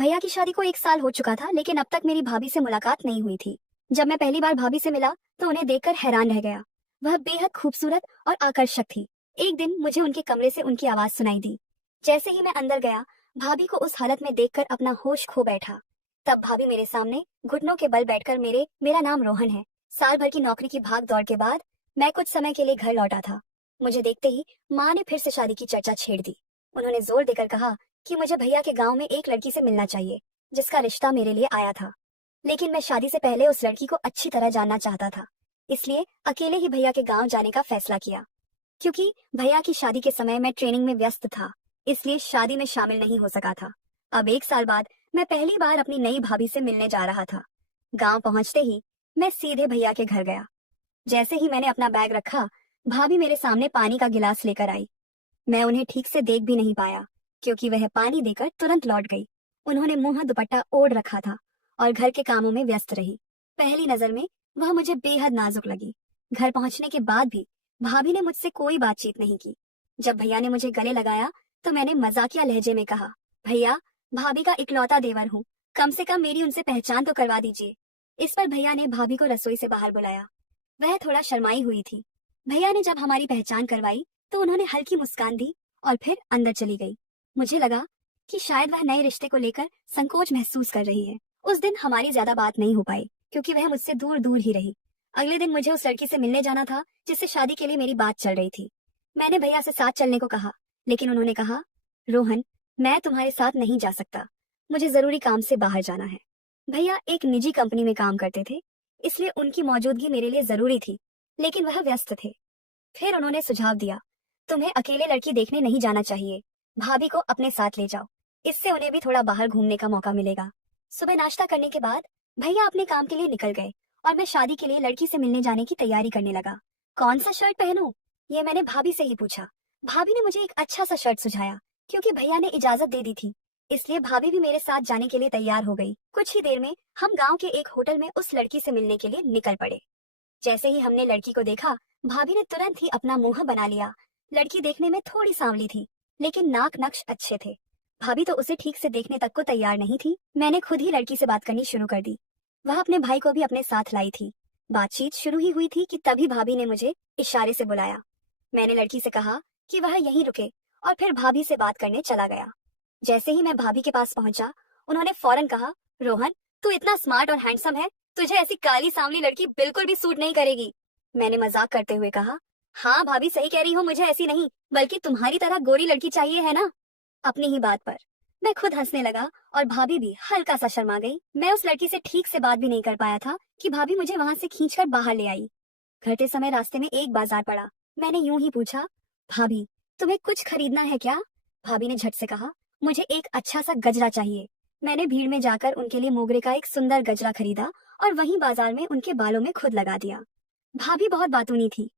भैया की शादी को 1 साल हो चुका था, लेकिन अब तक मेरी भाभी से मुलाकात नहीं हुई थी। जब मैं पहली बार भाभी से मिला तो उन्हें देखकर हैरान रह गया। वह बेहद खूबसूरत और आकर्षक थी। एक दिन मुझे उनके कमरे से उनकी आवाज सुनाई दी। जैसे ही मैं अंदर गया, भाभी को उस हालत में देखकर अपना होश खो बैठा। तब भाभी मेरे सामने घुटनों के बल बैठकर मेरा नाम रोहन है। साल भर की नौकरी की भाग दौड़ के बाद मैं कुछ समय के लिए घर लौटा था। मुझे देखते ही माँ ने फिर से शादी की चर्चा छेड़ दी। उन्होंने जोर देकर कहा कि मुझे भैया के गांव में एक लड़की से मिलना चाहिए, जिसका रिश्ता मेरे लिए आया था। लेकिन मैं शादी से पहले उस लड़की को अच्छी तरह जानना चाहता था, इसलिए अकेले ही भैया के गांव जाने का फैसला किया। क्योंकि भैया की शादी के समय मैं ट्रेनिंग में व्यस्त था, इसलिए शादी में शामिल नहीं हो सका था। अब 1 साल बाद मैं पहली बार अपनी नई भाभी से मिलने जा रहा था। गांव पहुंचते ही मैं सीधे भैया के घर गया। जैसे ही मैंने अपना बैग रखा, भाभी मेरे सामने पानी का गिलास लेकर आई। मैं उन्हें ठीक से देख भी नहीं पाया, क्योंकि वह पानी देकर तुरंत लौट गई। उन्होंने मुंह दुपट्टा ओढ़ रखा था और घर के कामों में व्यस्त रही। पहली नजर में वह मुझे बेहद नाजुक लगी। घर पहुंचने के बाद भी भाभी ने मुझसे कोई बातचीत नहीं की। जब भैया ने मुझे गले लगाया तो मैंने मजाकिया लहजे में कहा, भैया, भाभी का इकलौता देवर हूँ, कम से कम मेरी उनसे पहचान तो करवा दीजिए। इस पर भैया ने भाभी को रसोई से बाहर बुलाया। वह थोड़ा शर्माई हुई थी। भैया ने जब हमारी पहचान करवाई तो उन्होंने हल्की मुस्कान दी और फिर अंदर चली गई। मुझे लगा कि शायद वह नए रिश्ते को लेकर संकोच महसूस कर रही है। उस दिन हमारी ज्यादा बात नहीं हो पाई, क्योंकि वह मुझसे दूर दूर ही रही। अगले दिन मुझे उस लड़की से मिलने जाना था जिससे शादी के लिए मेरी बात चल रही थी। मैंने भैया से साथ चलने को कहा, लेकिन उन्होंने कहा, रोहन, मैं तुम्हारे साथ नहीं जा सकता, मुझे जरूरी काम से बाहर जाना है। भैया एक निजी कंपनी में काम करते थे, इसलिए उनकी मौजूदगी मेरे लिए जरूरी थी, लेकिन वह व्यस्त थे। फिर उन्होंने सुझाव दिया, तुम्हें अकेले लड़की देखने नहीं जाना चाहिए, भाभी को अपने साथ ले जाओ, इससे उन्हें भी थोड़ा बाहर घूमने का मौका मिलेगा। सुबह नाश्ता करने के बाद भैया अपने काम के लिए निकल गए और मैं शादी के लिए लड़की से मिलने जाने की तैयारी करने लगा। कौन सा शर्ट पहनूं? ये मैंने भाभी से ही पूछा। भाभी ने मुझे एक अच्छा सा शर्ट सुझाया, क्योंकि भैया ने इजाजत दे दी थी, इसलिए भाभी भी मेरे साथ जाने के लिए तैयार हो गई। कुछ ही देर में हम गांव के एक होटल में उस लड़की से मिलने के लिए निकल पड़े। जैसे ही हमने लड़की को देखा, भाभी ने तुरंत ही अपना मुंह बना लिया। लड़की देखने में थोड़ी सांवली थी, लेकिन नाक नक्श अच्छे थे। भाभी तो उसे ठीक से देखने तक को तैयार नहीं थी। मैंने खुद ही लड़की से बात करनी शुरू कर दी। वह अपने भाई को भी अपने साथ लाई थी। बातचीत शुरू ही हुई थी कि तभी भाभी ने मुझे इशारे से बुलाया। मैंने लड़की से कहा कि वह यहीं रुके और फिर भाभी से बात करने चला गया। जैसे ही मैं भाभी के पास पहुंचा, उन्होंने फौरन कहा, रोहन, तू इतना स्मार्ट और हैंडसम है, तुझे ऐसी काली सांवली लड़की बिल्कुल भी सूट नहीं करेगी। मैंने मजाक करते हुए कहा, हाँ भाभी, सही कह रही हो, मुझे ऐसी नहीं बल्कि तुम्हारी तरह गोरी लड़की चाहिए, है ना। अपनी ही बात पर मैं खुद हंसने लगा और भाभी भी हल्का सा शर्मा गई। मैं उस लड़की से ठीक से बात भी नहीं कर पाया था कि भाभी मुझे वहां से खींचकर बाहर ले आई। घरते समय रास्ते में एक बाजार पड़ा। मैंने यूं ही पूछा, भाभी, तुम्हें कुछ खरीदना है क्या? भाभी ने झट से कहा, मुझे एक अच्छा सा गजरा चाहिए। मैंने भीड़ में जाकर उनके लिए मोगरे का एक सुंदर गजरा खरीदा और वहीं बाजार में उनके बालों में खुद लगा दिया। भाभी बहुत बातूनी थी।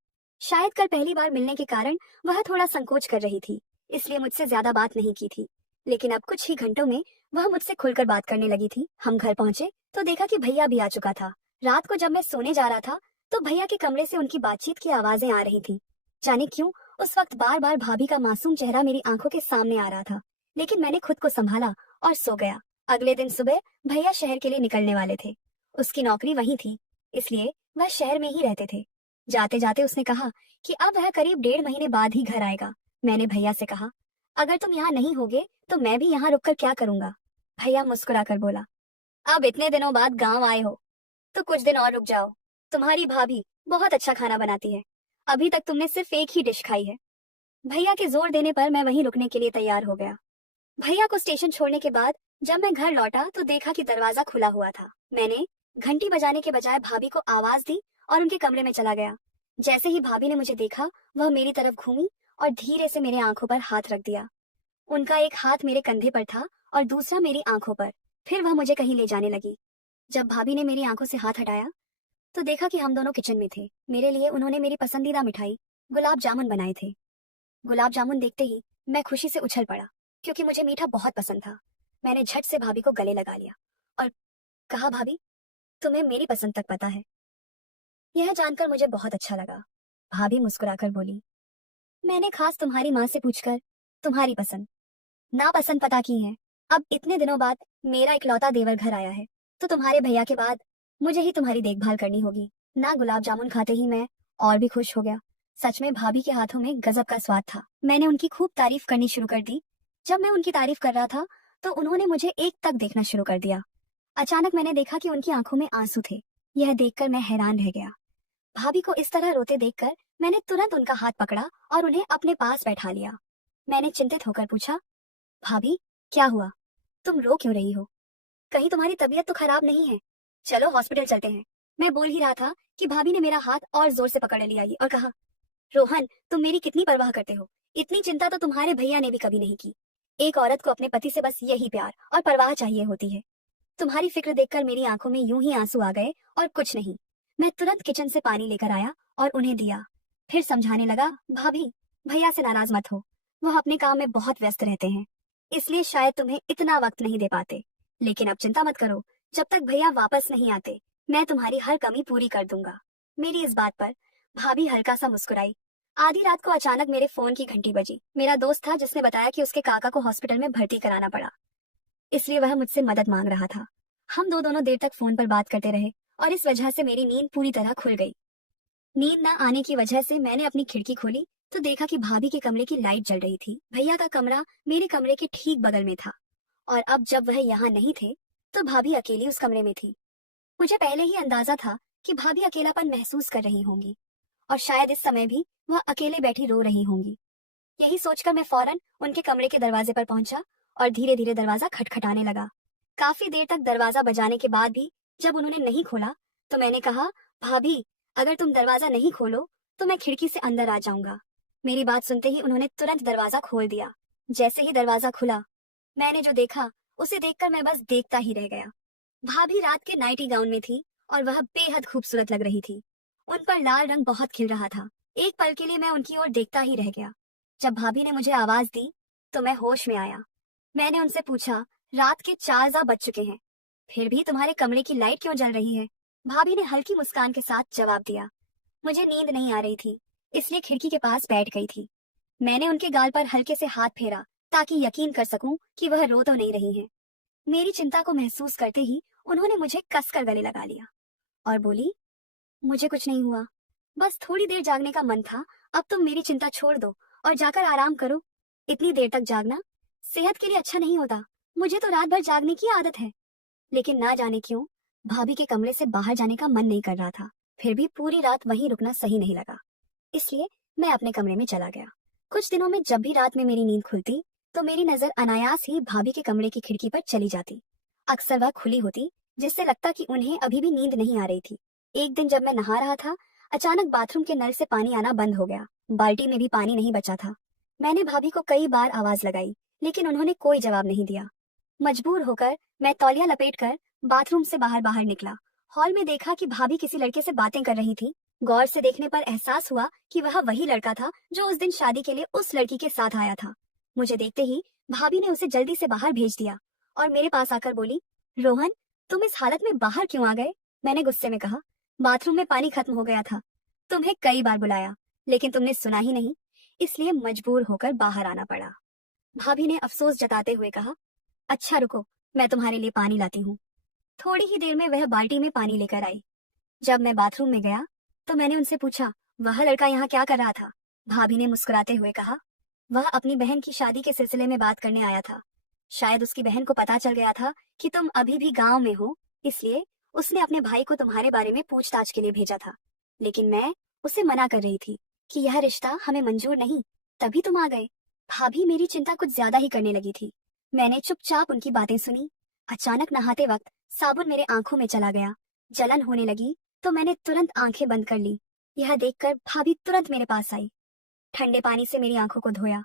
शायद कल पहली बार मिलने के कारण वह थोड़ा संकोच कर रही थी, इसलिए मुझसे ज्यादा बात नहीं की थी। लेकिन अब कुछ ही घंटों में वह मुझसे खुलकर बात करने लगी थी। हम घर पहुंचे तो देखा कि भैया भी आ चुका था। रात को जब मैं सोने जा रहा था तो भैया के कमरे से उनकी बातचीत की आवाजें आ रही थी। जाने क्यों उस वक्त बार बार भाभी का मासूम चेहरा मेरी आंखों के सामने आ रहा था, लेकिन मैंने खुद को संभाला और सो गया। अगले दिन सुबह भैया शहर के लिए निकलने वाले थे। उसकी नौकरी वहीं थी, इसलिए वह शहर में ही रहते थे। जाते जाते उसने कहा कि अब वह करीब 1.5 महीने बाद ही घर आएगा। मैंने भैया से कहा, अगर तुम यहाँ नहीं होगे तो मैं भी यहाँ रुककर क्या करूंगा? भैया मुस्कुराकर बोला, अब इतने दिनों बाद गांव आए हो तो कुछ दिन और रुक जाओ। तुम्हारी भाभी बहुत अच्छा खाना बनाती है, अभी तक तुमने सिर्फ एक ही डिश खाई है। भैया के जोर देने पर मैं वहीं रुकने के लिए तैयार हो गया। भैया को स्टेशन छोड़ने के बाद जब मैं घर लौटा तो देखा कि दरवाजा खुला हुआ था। मैंने घंटी बजाने के बजाय भाभी को आवाज दी और उनके कमरे में चला गया। जैसे ही भाभी ने मुझे देखा, वह मेरी तरफ घूमी और धीरे से मेरे आंखों पर हाथ रख दिया। उनका एक हाथ मेरे कंधे पर था और दूसरा मेरी आंखों पर। फिर वह मुझे कहीं ले जाने लगी। जब भाभी ने मेरी आंखों से हाथ हटाया तो देखा कि हम दोनों किचन में थे। मेरे लिए उन्होंने मेरी पसंदीदा मिठाई गुलाब जामुन बनाए थे। गुलाब जामुन देखते ही मैं खुशी से उछल पड़ा, क्योंकि मुझे मीठा बहुत पसंद था। मैंने झट से भाभी को गले लगा लिया और कहा, भाभी, तुम्हें मेरी पसंद तक पता है। यह जानकर मुझे बहुत अच्छा लगा। भाभी मुस्कुराकर बोली, मैंने खास तुम्हारी माँ से पूछकर तुम्हारी पसंद नापसंद पता की है। अब इतने दिनों बाद मेरा इकलौता देवर घर आया है, तो तुम्हारे भैया के बाद मुझे ही तुम्हारी देखभाल करनी होगी ना। गुलाब जामुन खाते ही मैं और भी खुश हो गया। सच में भाभी के हाथों में गजब का स्वाद था। मैंने उनकी खूब तारीफ करनी शुरू कर दी। जब मैं उनकी तारीफ कर रहा था तो उन्होंने मुझे एक तक देखना शुरू कर दिया। अचानक मैंने देखा कि उनकी आंखों में आंसू थे। यह देखकर मैं हैरान रह गया। भाभी को इस तरह रोते देखकर मैंने तुरंत उनका हाथ पकड़ा और उन्हें अपने पास बैठा लिया। मैंने चिंतित होकर पूछा, भाभी क्या हुआ, तुम रो क्यों रही हो? कहीं तुम्हारी तबीयत तो खराब नहीं है? चलो हॉस्पिटल चलते हैं। मैं बोल ही रहा था कि भाभी ने मेरा हाथ और जोर से पकड़ लिया और कहा, रोहन तुम मेरी कितनी परवाह करते हो, इतनी चिंता तो तुम्हारे भैया ने भी कभी नहीं की। एक औरत को अपने पति से बस यही प्यार और परवाह चाहिए होती है। तुम्हारी फिक्र देखकर मेरी आंखों में यूं ही आंसू आ गए और कुछ नहीं। मैं तुरंत किचन से पानी लेकर आया और उन्हें दिया। फिर समझाने लगा, भाभी भैया से नाराज मत हो, वह अपने काम में बहुत व्यस्त रहते हैं, इसलिए शायद तुम्हें इतना वक्त नहीं दे पाते। लेकिन अब चिंता मत करो, जब तक भैया वापस नहीं आते मैं तुम्हारी हर कमी पूरी कर दूंगा। मेरी इस बात पर भाभी हल्का सा मुस्कुराई। आधी रात को अचानक मेरे फोन की घंटी बजी। मेरा दोस्त था जिसने बताया कि उसके काका को हॉस्पिटल में भर्ती कराना पड़ा, इसलिए वह मुझसे मदद मांग रहा था। हम दोनों देर तक फोन पर बात करते रहे और इस वजह से मेरी नींद पूरी तरह खुल गई। नींद न आने की वजह से मैंने अपनी खिड़की खोली तो देखा कि भाभी के कमरे की लाइट जल रही थी। भैया का कमरा मेरे कमरे के ठीक बगल में था और अब जब वह यहाँ नहीं थे तो भाभी अकेली उस कमरे में थी। मुझे पहले ही अंदाजा था कि भाभी अकेलापन महसूस कर रही होंगी और शायद इस समय भी वह अकेले बैठी रो रही होंगी। यही सोचकर मैं फौरन उनके कमरे के दरवाजे पर पहुंचा और धीरे धीरे दरवाजा खटखटाने लगा। काफी देर तक दरवाजा बजाने के बाद भी जब उन्होंने नहीं खोला तो मैंने कहा, भाभी अगर तुम दरवाजा नहीं खोलो तो मैं खिड़की से अंदर आ जाऊंगा। मेरी बात सुनते ही उन्होंने तुरंत दरवाजा खोल दिया। जैसे ही दरवाजा खुला मैंने जो देखा उसे देखकर मैं बस देखता ही रह गया। भाभी रात के नाइटी गाउन में थी और वह बेहद खूबसूरत लग रही थी। उन पर लाल रंग बहुत खिल रहा था। एक पल के लिए मैं उनकी ओर देखता ही रह गया। जब भाभी ने मुझे आवाज दी तो मैं होश में आया। मैंने उनसे पूछा, रात के 4 बज चुके हैं, फिर भी तुम्हारे कमरे की लाइट क्यों जल रही है? भाभी ने हल्की मुस्कान के साथ जवाब दिया, मुझे नींद नहीं आ रही थी इसलिए खिड़की के पास बैठ गई थी। मैंने उनके गाल पर हल्के से हाथ फेरा ताकि यकीन कर सकूं कि वह रो तो नहीं रही हैं। मेरी चिंता को महसूस करते ही उन्होंने मुझे कसकर गले लगा लिया और बोली, मुझे कुछ नहीं हुआ, बस थोड़ी देर जागने का मन था। अब तुम मेरी चिंता छोड़ दो और जाकर आराम करो। इतनी देर तक जागना सेहत के लिए अच्छा नहीं होता। मुझे तो रात भर जागने की आदत है। लेकिन ना जाने क्यों भाभी के कमरे से बाहर जाने का मन नहीं कर रहा था। फिर भी पूरी रात वहीं रुकना सही नहीं लगा, इसलिए मैं अपने कमरे में चला गया। कुछ दिनों में जब भी रात में मेरी नींद खुलती तो मेरी नजर अनायास ही भाभी के कमरे की खिड़की पर चली जाती। अक्सर वह खुली होती जिससे लगता कि उन्हें अभी भी नींद नहीं आ रही थी। एक दिन जब मैं नहा रहा था अचानक बाथरूम के नल से पानी आना बंद हो गया। बाल्टी में भी पानी नहीं बचा था। मैंने भाभी को कई बार आवाज लगाई लेकिन उन्होंने कोई जवाब नहीं दिया। मजबूर होकर मैं तौलिया लपेटकर बाथरूम से बाहर बाहर निकला। हॉल में देखा कि भाभी किसी लड़के से बातें कर रही थी। गौर से देखने पर एहसास हुआ कि वह वही लड़का था जो उस दिन शादी के लिए उस लड़की के साथ आया था। मुझे देखते ही भाभी ने उसे जल्दी से बाहर भेज दिया और मेरे पास आकर बोली, रोहन तुम इस हालत में बाहर क्यों आ गए? मैंने गुस्से में कहा, बाथरूम में पानी खत्म हो गया था। तुम्हें कई बार बुलाया लेकिन तुमने सुना ही नहीं, इसलिए मजबूर होकर बाहर आना पड़ा। भाभी ने अफसोस जताते हुए कहा, अच्छा रुको, मैं तुम्हारे लिए पानी लाती हूँ। थोड़ी ही देर में वह बाल्टी में पानी लेकर आई। जब मैं बाथरूम में गया तो मैंने उनसे पूछा, वह लड़का यहाँ क्या कर रहा था? भाभी ने मुस्कुराते हुए कहा, वह अपनी बहन की शादी के सिलसिले में बात करने आया था। शायद उसकी बहन को पता चल गया था कि तुम अभी भी गांव में हो, इसलिए उसने अपने भाई को तुम्हारे बारे में पूछताछ के लिए भेजा था। लेकिन मैं उसे मना कर रही थी कि यह रिश्ता हमें मंजूर नहीं, तभी तुम आ गए। भाभी मेरी चिंता कुछ ज्यादा ही करने लगी थी। मैंने चुपचाप उनकी बातें सुनी। अचानक नहाते वक्त साबुन मेरे आंखों में चला गया। जलन होने लगी तो मैंने तुरंत आंखें बंद कर ली। यह देखकर भाभी तुरंत मेरे पास आई, ठंडे पानी से मेरी आंखों को धोया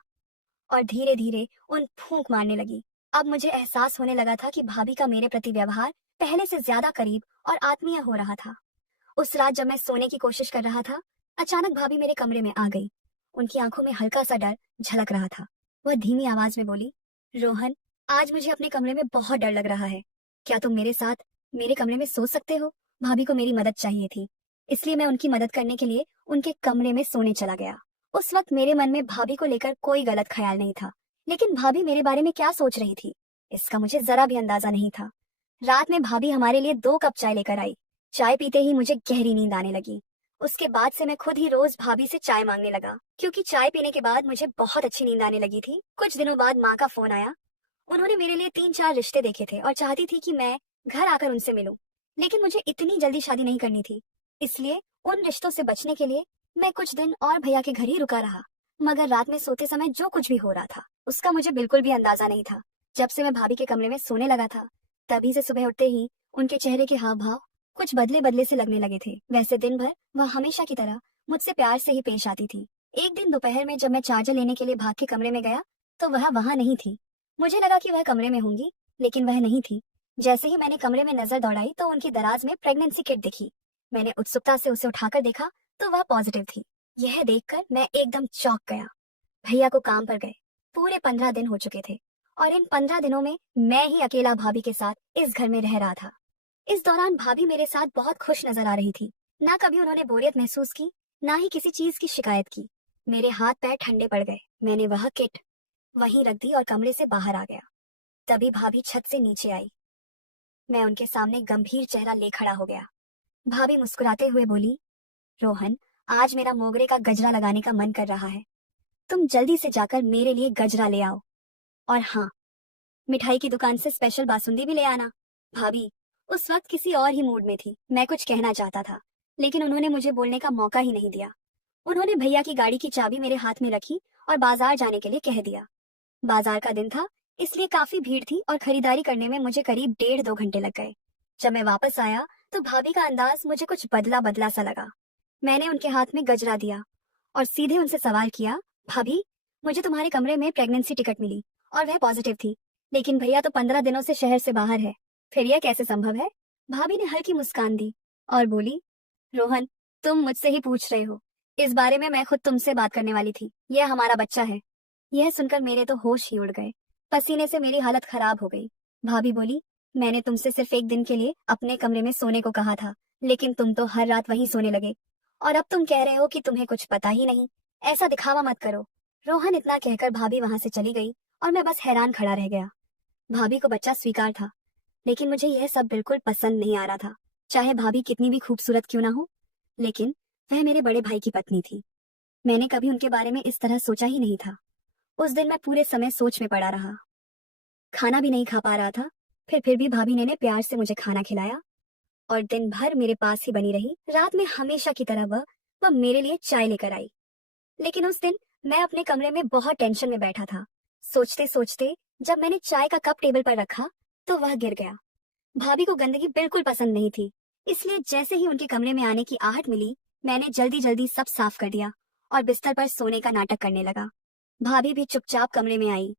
और धीरे धीरे उन फूंक मारने लगी। अब मुझे एहसास होने लगा था कि भाभी का मेरे प्रति व्यवहार पहले से ज्यादा करीब और आत्मीय हो रहा था। उस रात जब मैं सोने की कोशिश कर रहा था अचानक भाभी मेरे कमरे में आ गई। उनकी आंखों में हल्का सा डर झलक रहा था। वह धीमी आवाज में बोली, रोहन आज मुझे अपने कमरे में बहुत डर लग रहा है, क्या तुम मेरे साथ मेरे कमरे में सो सकते हो? भाभी को मेरी मदद चाहिए थी, इसलिए मैं उनकी मदद करने के लिए उनके कमरे में सोने चला गया। उस वक्त मेरे मन में भाभी को लेकर कोई गलत ख्याल नहीं था, लेकिन भाभी मेरे बारे में क्या सोच रही थी इसका मुझे जरा भी अंदाजा नहीं था। रात में भाभी हमारे लिए 2 कप चाय लेकर आई। चाय पीते ही मुझे गहरी नींद आने लगी। उसके बाद से मैं खुद ही रोज भाभी से चाय मांगने लगा, क्योंकि चाय पीने के बाद मुझे बहुत अच्छी नींद आने लगी थी। कुछ दिनों बाद माँ का फोन आया। उन्होंने मेरे लिए 3-4 रिश्ते देखे थे और चाहती थी कि मैं घर आकर उनसे मिलूं। लेकिन मुझे इतनी जल्दी शादी नहीं करनी थी, इसलिए उन रिश्तों से बचने के लिए मैं कुछ दिन और भैया के घर ही रुका रहा। मगर रात में सोते समय जो कुछ भी हो रहा था उसका मुझे बिल्कुल भी अंदाजा नहीं था। जब से मैं भाभी के कमरे में सोने लगा था, तभी से सुबह उठते ही उनके चेहरे के हाव भाव कुछ बदले बदले से लगने लगे थे। वैसे दिन भर वह हमेशा की तरह मुझसे प्यार से ही पेश आती थी। एक दिन दोपहर में जब मैं चार्जर लेने के लिए भाग के कमरे में गया तो वह वहां नहीं थी। मुझे लगा कि वह कमरे में होंगी, लेकिन वह नहीं थी। जैसे ही मैंने कमरे में नजर दौड़ाई तो उनकी दराज में प्रेगनेंसी किट दिखी। मैंने उत्सुकता से उसे उठाकर देखा तो वह पॉजिटिव थी। यह देखकर मैं एकदम चौंक गया। भैया को काम पर गए पूरे 15 दिन हो चुके थे और इन 15 दिनों में मैं ही अकेला भाभी के साथ इस घर में रह रहा था। इस दौरान भाभी मेरे साथ बहुत खुश नजर आ रही थी। ना कभी उन्होंने बोरियत महसूस की, ना ही किसी चीज की शिकायत की। मेरे हाथ पैर ठंडे पड़ गए। मैंने वह किट वहीं रख दी और कमरे से बाहर आ गया। तभी भाभी छत से नीचे आई। मैं उनके सामने गंभीर चेहरा ले खड़ा हो गया। भाभी मुस्कुराते हुए बोली, रोहन, आज मेरा मोगरे का गजरा लगाने का मन कर रहा है। तुम जल्दी से जाकर मेरे लिए गजरा ले आओ। और हाँ, मिठाई की दुकान से स्पेशल बासुंदी भी ले आना। भाभी उस वक्त किसी और ही मूड में थी। मैं कुछ कहना चाहता था, लेकिन उन्होंने मुझे बोलने का मौका ही नहीं दिया। उन्होंने भैया की गाड़ी की चाबी मेरे हाथ में रखी और बाजार जाने के लिए कह दिया। बाजार का दिन था, इसलिए काफी भीड़ थी और खरीदारी करने में मुझे करीब 1.5-2 घंटे लग गए। जब मैं वापस आया तो भाभी का अंदाज मुझे कुछ बदला बदला सा लगा। मैंने उनके हाथ में गजरा दिया और सीधे उनसे सवाल किया, भाभी, मुझे तुम्हारे कमरे में प्रेगनेंसी टिकट मिली और वह पॉजिटिव थी, लेकिन भैया तो 15 दिनों से शहर से बाहर है। फिर यह कैसे संभव है? भाभी ने हल्की मुस्कान दी और बोली, रोहन, तुम मुझसे ही पूछ रहे हो। इस बारे में मैं खुद तुमसे बात करने वाली थी। यह हमारा बच्चा है। यह सुनकर मेरे तो होश ही उड़ गए। पसीने से मेरी हालत खराब हो गई। भाभी बोली, मैंने तुमसे सिर्फ एक दिन के लिए अपने कमरे में सोने को कहा था, लेकिन तुम तो हर रात वहीं सोने लगे और अब तुम कह रहे हो कि तुम्हें कुछ पता ही नहीं। ऐसा दिखावा मत करो। रोहन इतना कहकर भाभी वहां से चली गई और मैं बस हैरान खड़ा रह गया। भाभी को बच्चा स्वीकार था, लेकिन मुझे यह सब बिल्कुल पसंद नहीं आ रहा था। चाहे भाभी कितनी भी खूबसूरत क्यों ना हो, लेकिन वह मेरे बड़े भाई की पत्नी थी। मैंने कभी उनके बारे में इस तरह सोचा ही नहीं था। उस दिन मैं पूरे समय सोच में पड़ा रहा। खाना भी नहीं खा पा रहा था। फिर भी भाभी ने प्यार से मुझे खाना खिलाया और दिन भर मेरे पास ही बनी रही। रात में हमेशा की तरह वह मेरे लिए चाय लेकर आई। लेकिन उस दिन मैं अपने कमरे में बहुत टेंशन में बैठा था। सोचते सोचते जब मैंने चाय का कप टेबल पर रखा तो वह गिर गया। भाभी को गंदगी बिल्कुल पसंद नहीं थी, इसलिए जैसे ही उनके कमरे में आने की आहट मिली, मैंने जल्दी जल्दी सब साफ कर दिया और बिस्तर पर सोने का नाटक करने लगा। भाभी भी चुपचाप कमरे में आई,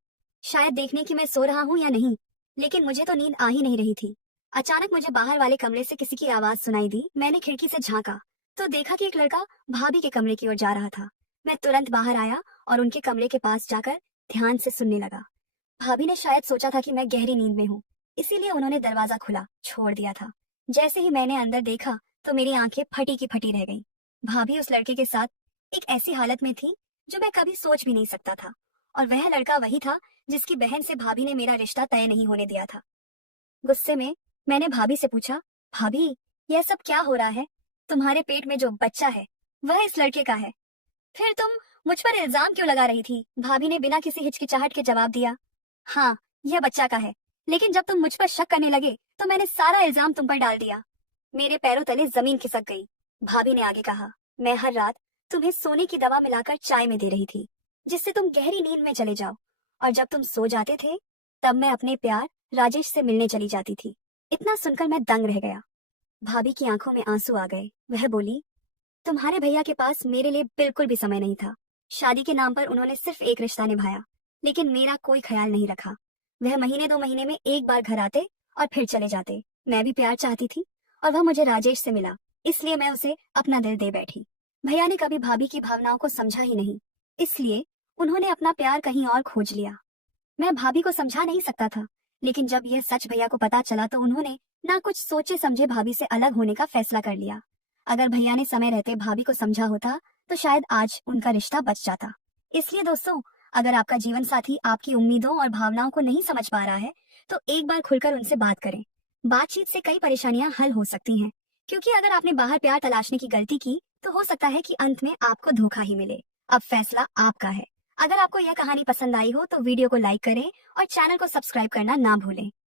शायद देखने कि मैं सो रहा हूँ या नहीं, लेकिन मुझे तो नींद आ ही नहीं रही थी। अचानक मुझे बाहर वाले कमरे से किसी की आवाज सुनाई दी। मैंने खिड़की से झांका तो देखा कि एक लड़का भाभी के कमरे की ओर जा रहा था। मैं तुरंत बाहर आया और उनके कमरे के पास जाकर ध्यान से सुनने लगा। भाभी ने शायद सोचा था कि मैं गहरी नींद में हूँ, इसीलिए उन्होंने दरवाजा खुला छोड़ दिया था। जैसे ही मैंने अंदर देखा तो मेरी आंखें फटी की फटी रह गईं। भाभी उस लड़के के साथ एक ऐसी हालत में थी जो मैं कभी सोच भी नहीं सकता था, और वह लड़का वही था जिसकी बहन से भाभी ने मेरा रिश्ता तय नहीं होने दिया था। गुस्से में मैंने भाभी से पूछा, भाभी, यह सब क्या हो रहा है? तुम्हारे पेट में जो बच्चा है वह इस लड़के का है। फिर तुम मुझ पर इल्जाम क्यों लगा रही थी? भाभी ने बिना किसी हिचकिचाहट के जवाब दिया, हाँ, यह बच्चा का है, लेकिन जब तुम मुझ पर शक करने लगे तो मैंने सारा इल्जाम तुम पर डाल दिया। मेरे पैरों तले जमीन खिसक गई। भाभी ने आगे कहा, मैं हर रात तुम्हें सोने की दवा मिलाकर चाय में दे रही थी, जिससे तुम गहरी नींद में चले जाओ, और जब तुम सो जाते थे तब मैं अपने प्यार राजेश से मिलने चली जाती थी। इतना सुनकर मैं दंग रह गया। भाभी की आंखों में आंसू आ गए। वह बोली, तुम्हारे भैया के पास मेरे लिए बिल्कुल भी समय नहीं था। शादी के नाम पर उन्होंने सिर्फ एक रिश्ता निभाया, लेकिन मेरा कोई ख्याल नहीं रखा। वह महीने 2 महीने में एक बार घर आते और फिर चले जाते। मैं भी प्यार चाहती थी और वह मुझे राजेश से मिला, इसलिए मैं उसे अपना दिल दे बैठी। भैया ने कभी भाभी की भावनाओं को समझा ही नहीं, इसलिए उन्होंने अपना प्यार कहीं और खोज लिया। मैं भाभी को समझा नहीं सकता था, लेकिन जब यह सच भैया को पता चला तो उन्होंने ना कुछ सोचे समझे भाभी से अलग होने का फैसला कर लिया। अगर भैया ने समय रहते भाभी को समझा होता तो शायद आज उनका रिश्ता बच जाता। इसलिए दोस्तों, अगर आपका जीवन साथी आपकी उम्मीदों और भावनाओं को नहीं समझ पा रहा है, तो एक बार खुलकर उनसे बात करें। बातचीत से कई परेशानियां हल हो सकती हैं, क्योंकि अगर आपने बाहर प्यार तलाशने की गलती की, तो हो सकता है कि अंत में आपको धोखा ही मिले। अब फैसला आपका है। अगर आपको यह कहानी पसंद आई हो तो वीडियो को लाइक करें और चैनल को सब्सक्राइब करना ना भूलें।